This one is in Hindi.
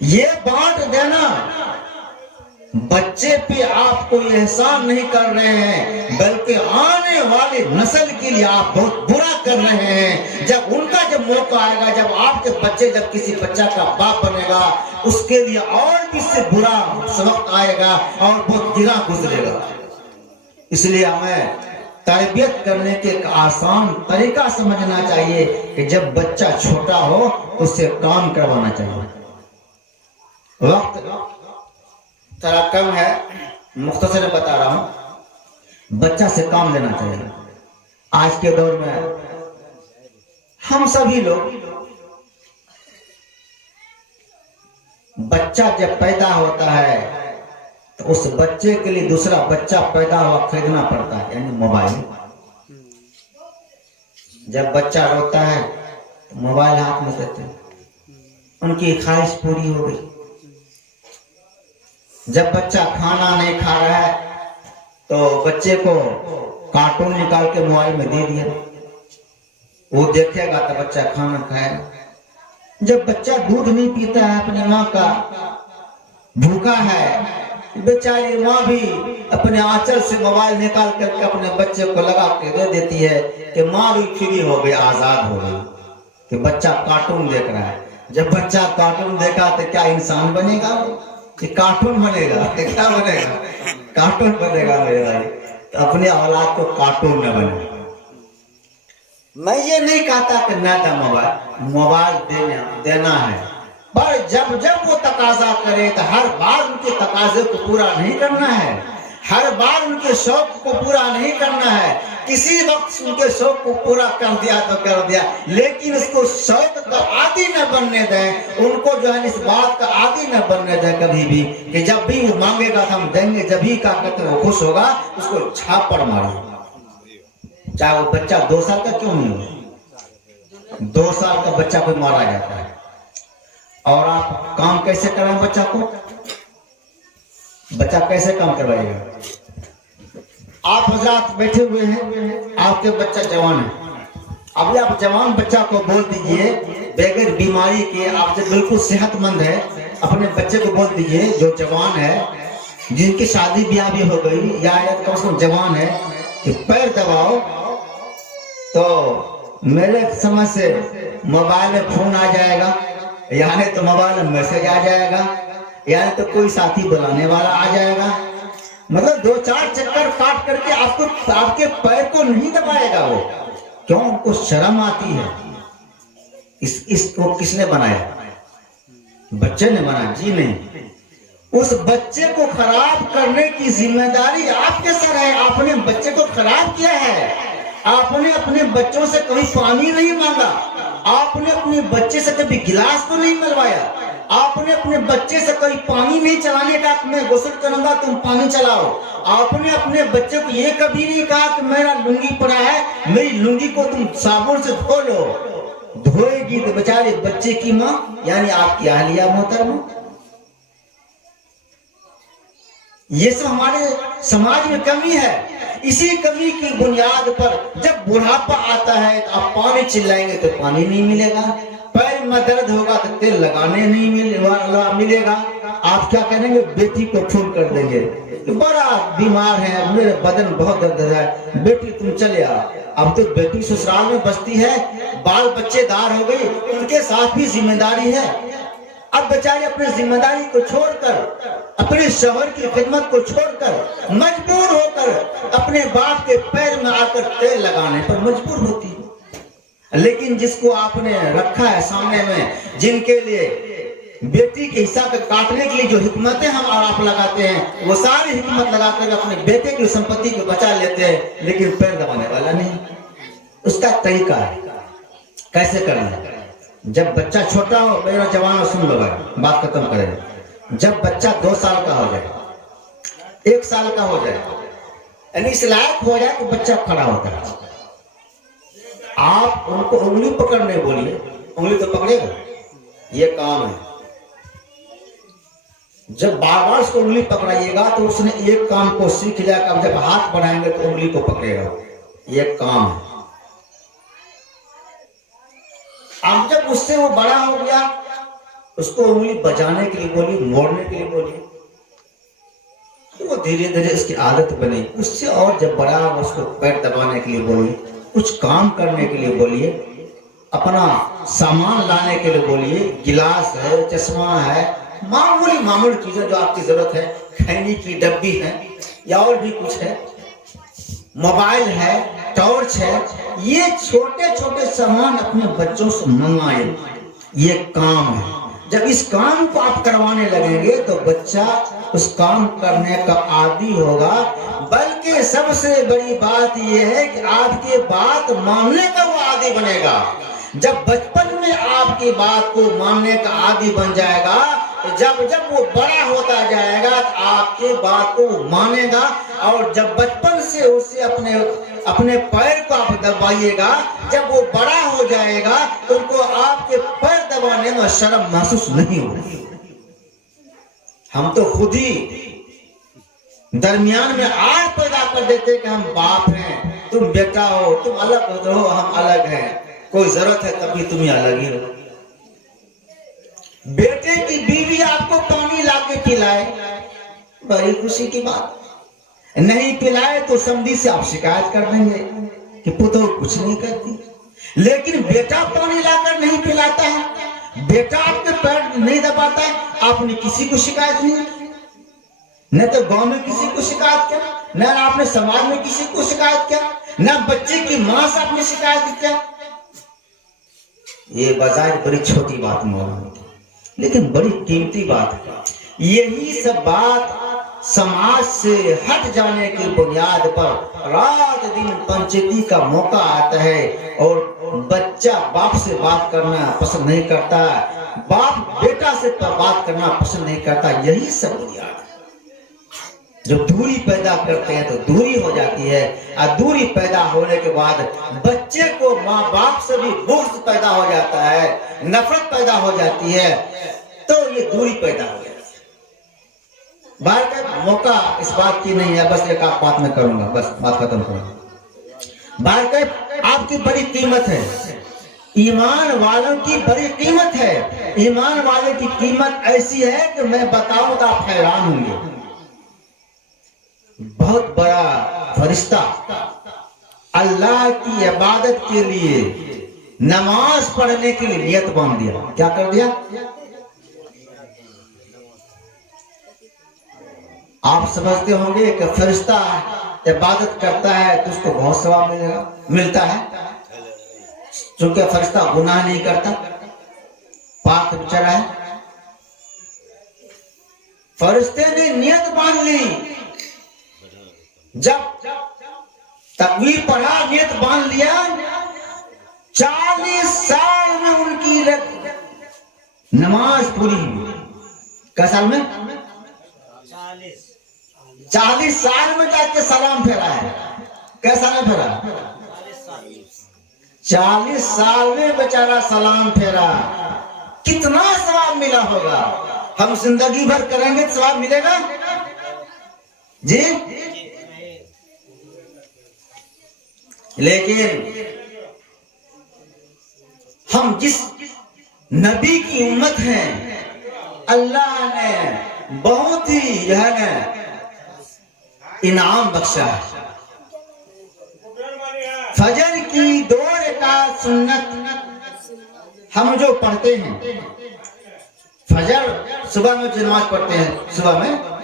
ये बांट देना, बच्चे पे आप कोई एहसान नहीं कर रहे हैं, बल्कि आने वाली नस्ल के लिए आप बहुत बुरा कर रहे हैं। जब उनका जब मौका आएगा, जब आपके बच्चे जब किसी बच्चा का बाप बनेगा, उसके लिए और भी इससे बुरा वक्त आएगा और बहुत गिरा गुजरेगा। इसलिए हमें तरबियत करने के एक आसान तरीका समझना चाहिए कि जब बच्चा छोटा हो उससे काम करवाना चाहिए। वक्त थोड़ा कम है, मुख्तसर बता रहा हूं। बच्चा से काम लेना चाहिए। आज के दौर में हम सभी लोग, बच्चा जब पैदा होता है तो उस बच्चे के लिए दूसरा बच्चा पैदा हुआ खरीदना पड़ता है, यानी मोबाइल। जब बच्चा रोता है तो मोबाइल हाथ में देते हैं, उनकी ख्वाहिश पूरी हो गई। जब बच्चा खाना नहीं खा रहा है तो बच्चे को कार्टून निकाल के मोबाइल में दे दिया, वो देखेगा तो बच्चा खाना खाएगा। जब बच्चा दूध नहीं पीता है अपनी माँ का, भूखा है, बेचारी माँ भी अपने आंचल से मोबाइल निकाल करके अपने बच्चे को लगा के दे देती है कि माँ भी फ्री हो गई, आजाद हो गई, कि बच्चा कार्टून देख रहा है। जब बच्चा कार्टून देखा तो क्या इंसान बनेगा कि कार्टून बनेगा? क्या बनेगा? कार्टून बनेगा मेरे भाई। तो अपने औलाद को कार्टून न बने। मैं ये नहीं कहता कि न था मोबाइल देना है, पर जब जब वो तकाजा करे तो हर बार उनके तकाजे को पूरा नहीं करना है, हर बार उनके शौक को पूरा नहीं करना है। किसी वक्त उनके शौक को पूरा कर दिया तो कर दिया, लेकिन उसको शौक का आदी न बनने दें, उनको जो है इस बात का आदी न बनने दें कभी भी कि जब भी वो मांगेगा तो हम देंगे, जब भी का कहते वो खुश होगा, उसको छापड़ मारिए। चाहे वो बच्चा 2 साल का क्यों नहीं हो, 2 साल का बच्चा को मारा जाता है। और आप काम कैसे कराएं बच्चा को? बच्चा कैसे काम करवाएगा? आप हजरात बैठे हुए हैं, आपके बच्चा जवान है, अभी आप जवान बच्चा को बोल दीजिए बगैर बीमारी के, आपसे बिल्कुल सेहतमंद है, अपने बच्चे को बोल दीजिए जो जवान है, जिनकी शादी ब्याह भी हो गई या कम से कम जवान है, कि पैर दबाओ तो मेरे समझ से मोबाइल में फोन आ जाएगा, यानी तो मोबाइल में मैसेज आ जाएगा, यानी तो कोई साथी बुलाने वाला आ जाएगा। मतलब 2-4 चक्कर काट करके आपको आपके पैर को नहीं दबाएगा वो। क्यों? उनको शर्म आती है। इसको किसने बनाया? बच्चे ने बनाया जी नहीं। उस बच्चे को खराब करने की जिम्मेदारी आपके सर है। आपने बच्चे को खराब किया है। आपने अपने बच्चों से कभी पानी नहीं मांगा, आपने अपने बच्चे से कभी गिलास को नहीं मिलवाया, आपने अपने बच्चे से कभी पानी नहीं चलाने का मैं गुस्ल करूंगा तुम पानी चलाओ, आपने अपने बच्चे को ये कभी नहीं कहा कि मेरा लुंगी पड़ा है, मेरी लुंगी को तुम साबुन से धो लो। धोएगी तो बेचारे बच्चे की माँ यानी आपकी आहलिया मोहतरमा। ये सब हमारे समाज में कमी है। इसी कमी की बुनियाद पर जब बुढ़ापा आता है तो आप पानी चिल्लाएंगे तो पानी नहीं मिलेगा, पैर में दर्द होगा तो तेल लगाने नहीं मिलेगा। आप क्या करेंगे? बेटी को फोन कर देंगे तो बड़ा बीमार है, मेरे बदन बहुत दर्द है, बेटी तुम चले आओ। अब तो बेटी ससुराल में बसती है, बाल बच्चेदार हो गई, उनके साथ भी जिम्मेदारी है। अब बेचारे अपनी जिम्मेदारी को छोड़कर, अपने शौहर की खिदमत को छोड़कर मजबूर होकर अपने बाप के पैर में आकर तेल लगाने पर मजबूर होती है। लेकिन जिसको आपने रखा है सामने में, जिनके लिए बेटी के हिस्सा को काटने के लिए जो हिकमतें हम और आप लगाते हैं, वो सारी हिकमत लगाकर अपने बेटे की संपत्ति को बचा लेते हैं, लेकिन पैर दबाने वाला नहीं। उसका तरीका है कैसे करना है। जब बच्चा छोटा हो, मेरा जवान हो, सुन लो भाई, बात खत्म करें। जब बच्चा 2 साल का हो जाए, 1 साल का हो जाए, यानी इस लायक हो जाए तो बच्चा खड़ा होता है। आप उनको उंगली पकड़ने बोलिए, उंगली तो पकड़ेगा, ये काम है। जब बार बार उसको उंगली पकड़ाइएगा तो उसने एक काम को सीख लिया। अब जब हाथ बढ़ाएंगे तो उंगली को पकड़ेगा, ये काम है। अब जब उससे वो बड़ा हो गया, उसको उंगली बजाने के लिए बोली, मोड़ने के लिए बोली, वो धीरे धीरे इसकी आदत बनी। उससे और जब बड़ा उसको पैर दबाने के लिए बोलिए, कुछ काम करने के लिए बोलिए, अपना सामान लाने के लिए बोलिए, गिलास है, चश्मा है, मामूली चीजें जो आपकी जरूरत है, खैनी की डब्बी है या और भी कुछ है, मोबाइल है, टॉर्च है, ये छोटे छोटे सामान अपने बच्चों से मंगाए। ये काम है। जब इस काम को आप करवाने लगेंगे तो बच्चा उस काम करने का आदी होगा। बल्कि सबसे बड़ी बात यह है कि आपकी बात मानने का वो आदी बनेगा। जब बचपन में आपकी बात को मानने का आदी बन जाएगा, तो जब वो बड़ा होता जाएगा तो आपकी बात को मानेगा। और जब बचपन से उसे अपने पैर को आप दबाइएगा, जब वो बड़ा हो जाएगा तो उनको आपके पैर दबाने में शर्म महसूस नहीं होगी। हम तो खुद ही दरमियान में आड़ पैदा कर देते कि हम बाप हैं, तुम बेटा हो, तुम अलग हो, हम अलग हैं, कोई जरूरत है तभी तुम अलग ही हो। बेटे की बीवी आपको पानी लाके पिलाए, बड़ी खुशी की बात। नहीं पिलाए तो समझी से आप शिकायत कर देंगे कि पुतो कुछ नहीं करती। लेकिन बेटा पानी लाकर नहीं पिलाता है, बेटा आपके पैर नहीं दबाता है, आपने किसी को शिकायत नहीं की। न तो गांव में किसी को शिकायत किया, न आपने समाज में किसी को शिकायत किया, न बच्चे की मां से आपने शिकायत किया। ये बाजार बड़ी छोटी बात नहीं, लेकिन बड़ी कीमती बात है। यही सब बात समाज से हट जाने की बुनियाद पर रात दिन पंचायती का मौका आता है और बच्चा बाप से बात करना पसंद नहीं करता, बाप बेटा से बात करना पसंद नहीं करता। यही सब बुनियाद है। जब दूरी पैदा करते हैं तो दूरी हो जाती है, और दूरी पैदा होने के बाद बच्चे को माँ बाप से भी बुग़्ज़ पैदा हो जाता है, नफरत पैदा हो जाती है, तो ये दूरी पैदा हो जाती है। बाहर का मौका इस बात की नहीं है, बस एक आप बात में करूंगा, बस बात खत्म करूंगा। बाहर का आपकी बड़ी कीमत है, ईमान वालों की बड़ी कीमत है। ईमान वाले की कीमत ऐसी है कि मैं बताऊं तो आप हैरान होंगे। बहुत बड़ा फरिश्ता अल्लाह की इबादत के लिए, नमाज पढ़ने के लिए नियत बांध दिया। क्या कर दिया? आप समझते होंगे कि फरिश्ता इबादत करता है तो उसको बहुत सवाब मिलता है, क्योंकि फरिश्ता गुनाह नहीं करता, पाक बेचारा है। फरिश्ते ने नियत बांध ली, जब तकबीर पढ़ा, नियत बांध लिया, 40 साल में उनकी नमाज पूरी हुई। क्या साल में? 40 साल में जाके सलाम फेरा है। कैसा सलाम फेरा? 40 साल में बेचारा सलाम फेरा। कितना सवाब मिला होगा? हम जिंदगी भर करेंगे तो सवाब मिलेगा जी? लेकिन हम जिस नबी की उम्मत हैं, अल्लाह ने बहुत ही जो है ना इनाम बख्शा है। फजर की 2 रकात सुन्नत हम जो पढ़ते हैं, फजर सुबह में जो नमाज पढ़ते हैं, सुबह में